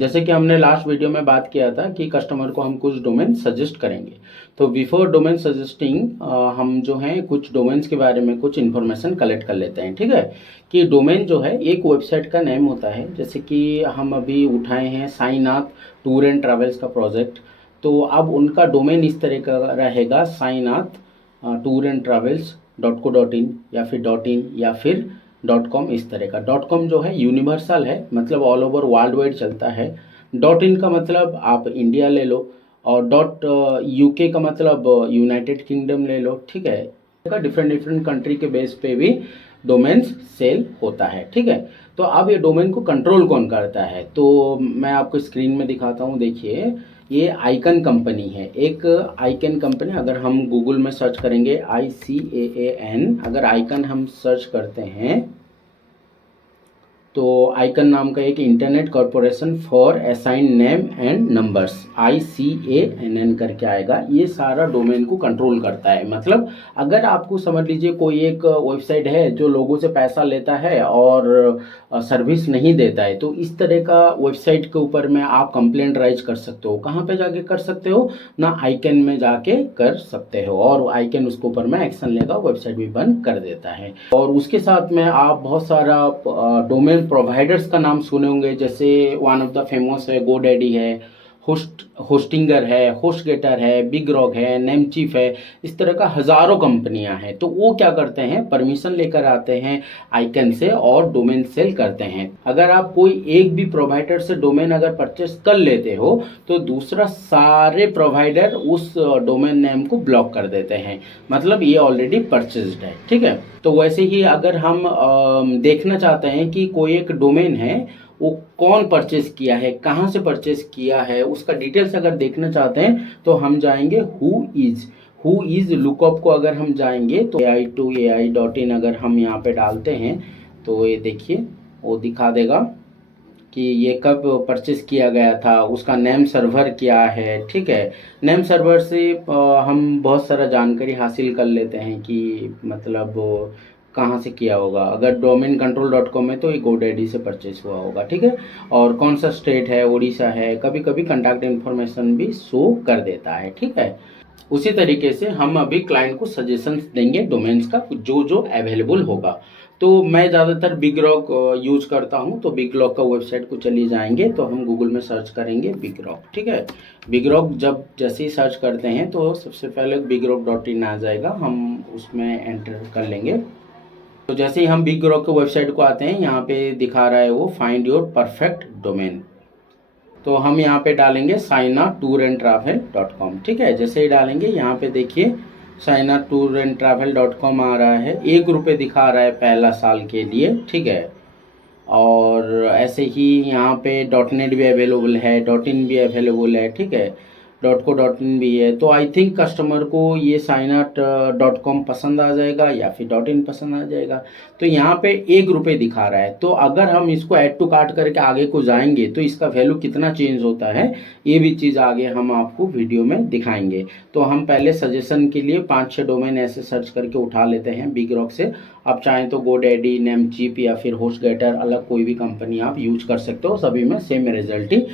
जैसे कि हमने लास्ट वीडियो में बात किया था कि कस्टमर को हम कुछ डोमेन सजेस्ट करेंगे। तो बिफोर डोमेन सजेस्टिंग हम जो है कुछ डोमेन्स के बारे में कुछ इन्फॉर्मेशन कलेक्ट कर लेते हैं। ठीक है, कि डोमेन जो है एक वेबसाइट का नेम होता है। जैसे कि हम अभी उठाए हैं साईनाथ टूर एंड ट्रैवल्स का प्रोजेक्ट, तो अब उनका डोमेन इस तरह का रहेगा Sainath tour and travels .co.in या फिर .in या फिर .com। इस तरह का .com जो है यूनिवर्सल है, मतलब ऑल ओवर वर्ल्ड वाइड चलता है। .in का मतलब आप इंडिया ले लो, और .uk का मतलब यूनाइटेड किंगडम ले लो। ठीक है, डिफरेंट डिफरेंट कंट्री के बेस पे भी डोमेन्स सेल होता है। ठीक है, तो अब ये डोमेन को कंट्रोल कौन करता है, तो मैं आपको स्क्रीन में दिखाता हूँ। देखिए, ये आइकन कंपनी है, एक आइकन कंपनी। अगर हम गूगल में सर्च करेंगे ICAAN, अगर आइकन हम सर्च करते हैं तो आइकन नाम का एक internet corporation for assign name and numbers ICANN करके आएगा। ये सारा डोमेन को कंट्रोल करता है। मतलब अगर आपको समझ लीजिए कोई एक वेबसाइट है जो लोगों से पैसा लेता है और सर्विस नहीं देता है, तो इस तरह का वेबसाइट के ऊपर में आप कंप्लेंट राइज कर सकते हो। कहाँ पे जाके कर सकते हो ना, आइकन में जाके कर सकते हो, और आइकन उसके ऊपर में एक्शन लेगा, वेबसाइट भी बंद कर देता है। और उसके साथ में आप बहुत सारा डोमेन प्रोवाइडर्स का नाम सुने होंगे। जैसे वन ऑफ द फेमस है GoDaddy है, होस्टिंगर है, होस्टगेटर है, बिग रॉक है, नेमचीफ है। इस तरह का हजारों कंपनियां हैं। तो वो क्या करते हैं, परमिशन लेकर आते हैं आइकन से और डोमेन सेल करते हैं। अगर आप कोई एक भी प्रोवाइडर से डोमेन अगर परचेस कर लेते हो तो दूसरा सारे प्रोवाइडर उस डोमेन नेम को ब्लॉक कर देते हैं। मतलब ये ऑलरेडी परचेस्ड है। ठीक है, तो वैसे ही अगर हम देखना चाहते हैं कि कोई एक डोमेन है वो कौन परचेस किया है, कहाँ से परचेस किया है, उसका डिटेल्स अगर देखना चाहते हैं तो हम जाएंगे हु इज लुकअप को अगर हम जाएंगे तो ai2ai.in अगर हम यहाँ पे डालते हैं तो ये देखिए वो दिखा देगा कि ये कब परचेस किया गया था, उसका नेम सर्वर क्या है। ठीक है, नेम सर्वर से हम बहुत सारा जानकारी हासिल कर लेते हैं कि मतलब कहाँ से किया होगा। अगर domaincontrol.com है तो ये GoDaddy से परचेस हुआ होगा। ठीक है, और कौन सा स्टेट है, उड़ीसा है, कभी कभी कॉन्टैक्ट इन्फॉर्मेशन भी शो कर देता है। ठीक है, उसी तरीके से हम अभी क्लाइंट को सजेशंस देंगे डोमेन्स का जो जो अवेलेबल होगा। तो मैं ज़्यादातर बिग रॉक यूज करता हूँ, तो बिग रॉक का वेबसाइट को चलिए जाएंगे तो हम गूगल में सर्च करेंगे बिग रॉक। ठीक है, बिग रॉक जब जैसे ही सर्च करते हैं तो सबसे पहले bigrock.in आ जाएगा, हम उसमें एंटर कर लेंगे। तो जैसे ही हम बिग रॉक के वेबसाइट को आते हैं, यहाँ पे दिखा रहा है वो फाइंड योर परफेक्ट डोमेन। तो हम यहाँ पे डालेंगे sainathtourandtravel.com। ठीक है, जैसे ही डालेंगे यहाँ पे देखिए sainathtourandtravel.com आ रहा है। ₹1 दिखा रहा है पहला साल के लिए। ठीक है, और ऐसे ही यहाँ पे .net भी अवेलेबल है, .in भी अवेलेबल है। ठीक है, .co.in भी है। तो आई थिंक कस्टमर को ये sainath.com पसंद आ जाएगा या फिर .in पसंद आ जाएगा। तो यहाँ पे ₹1 दिखा रहा है। तो अगर हम इसको ऐड टू कार्ट करके आगे को जाएंगे तो इसका वैल्यू कितना चेंज होता है, ये भी चीज़ आगे हम आपको वीडियो में दिखाएंगे। तो हम पहले सजेशन के लिए 5-6 डोमेन ऐसे सर्च करके उठा लेते हैं बिग रॉक से। आप चाहें तो GoDaddy, नेमचीप या फिर होस्टगेटर, अलग कोई भी कंपनी आप यूज कर सकते हो, सभी में सेम रिजल्ट ही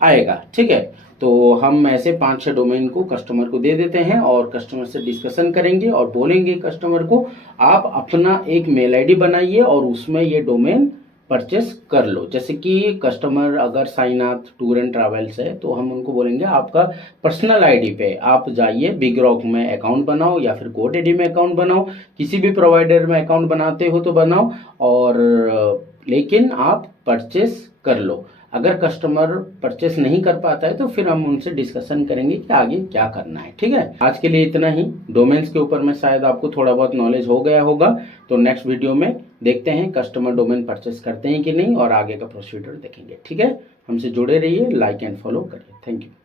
आएगा। ठीक है, तो हम ऐसे 5-6 डोमेन को कस्टमर को दे देते हैं और कस्टमर से डिस्कशन करेंगे और बोलेंगे कस्टमर को आप अपना एक मेल आईडी बनाइए और उसमें ये डोमेन परचेस कर लो। जैसे कि कस्टमर अगर साईनाथ टूर एंड ट्रैवल्स है तो हम उनको बोलेंगे आपका पर्सनल आईडी पे आप जाइए, बिग रॉक में अकाउंट बनाओ या फिर GoDaddy में अकाउंट बनाओ, किसी भी प्रोवाइडर में अकाउंट बनाते हो तो बनाओ, और लेकिन आप परचेस कर लो। अगर कस्टमर परचेस नहीं कर पाता है तो फिर हम उनसे डिस्कशन करेंगे कि आगे क्या करना है। ठीक है, आज के लिए इतना ही। डोमेन्स के ऊपर में शायद आपको थोड़ा बहुत नॉलेज हो गया होगा। तो नेक्स्ट वीडियो में देखते हैं कस्टमर डोमेन परचेस करते हैं कि नहीं, और आगे का प्रोसीजर देखेंगे। ठीक है, हमसे जुड़े रहिए, लाइक एंड फॉलो करिए। Thank you.